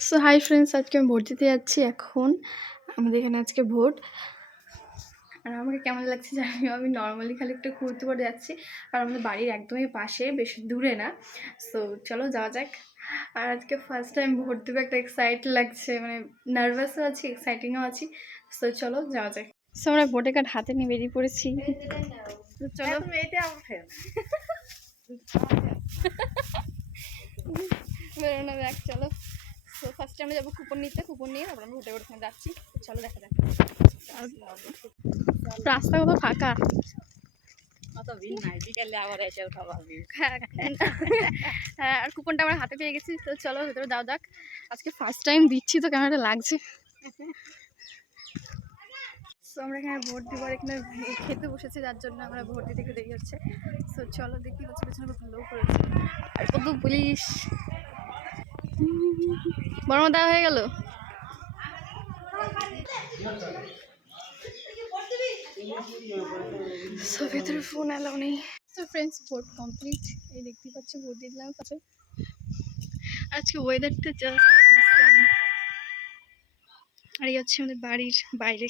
So hi friends, আজকে আমি vote দিতে যাচ্ছি। এখন আমাদের এখানে আজকে ভোট। আর আমাকে কেমন লাগছে জানি না, আমি নর্মালি খালি একটু ঘুরতে করে যাচ্ছি। আর আমাদের বাড়ির একদমই পাশে, বেশি দূরে না। সো চলো যাওয়া যাক। আর আজকে ফার্স্ট টাইম ভোট দেবো, একটা এক্সাইট লাগছে, মানে নার্ভাসও আছি, এক্সাইটিংও আছি। সো চলো যাওয়া যাক। সো আমরা ভোটার কার্ড হাতে নিয়ে বেরিয়ে পড়েছি। চলো বেরোনো যাক, চলো। তো ফার্স্টে আমরা যাবো কুপন নিতে, কুপন নিয়ে তারপর আমরা ভোটে ওখানে যাচ্ছি। চলো দেখা যাক। রাস্তা কত ফাঁকা। হ্যাঁ, আর কুপনটা আমার হাতে পেয়ে গেছি। তো চলো ভেতরে যাওয়া যাক। আজকে ফার্স্ট টাইম দিচ্ছি, তো কেমন একটা লাগছে। সো আমরা এখানে ভোট দিবার এখানে খেতে বসেছি, যার জন্য আমরা ভোট দিতে একটু দেরি হচ্ছে। সো চলো, দেখতে পাচ্ছি পেছনে কত লোক রয়েছে আর কত পুলিশ। বড় দেওয়া হয়ে গেল। সো ভেতরে ফোন অ্যালাউ নেই। তো ফ্রেন্ডস, ভোট কমপ্লিট। এই দেখতে পাচ্ছি ভোট দিয়ে দিলাম কাছে। আজকে ওয়েদারটা জাস্ট অসাম। আর এই হচ্ছে আমাদের বাড়ির বাইরে।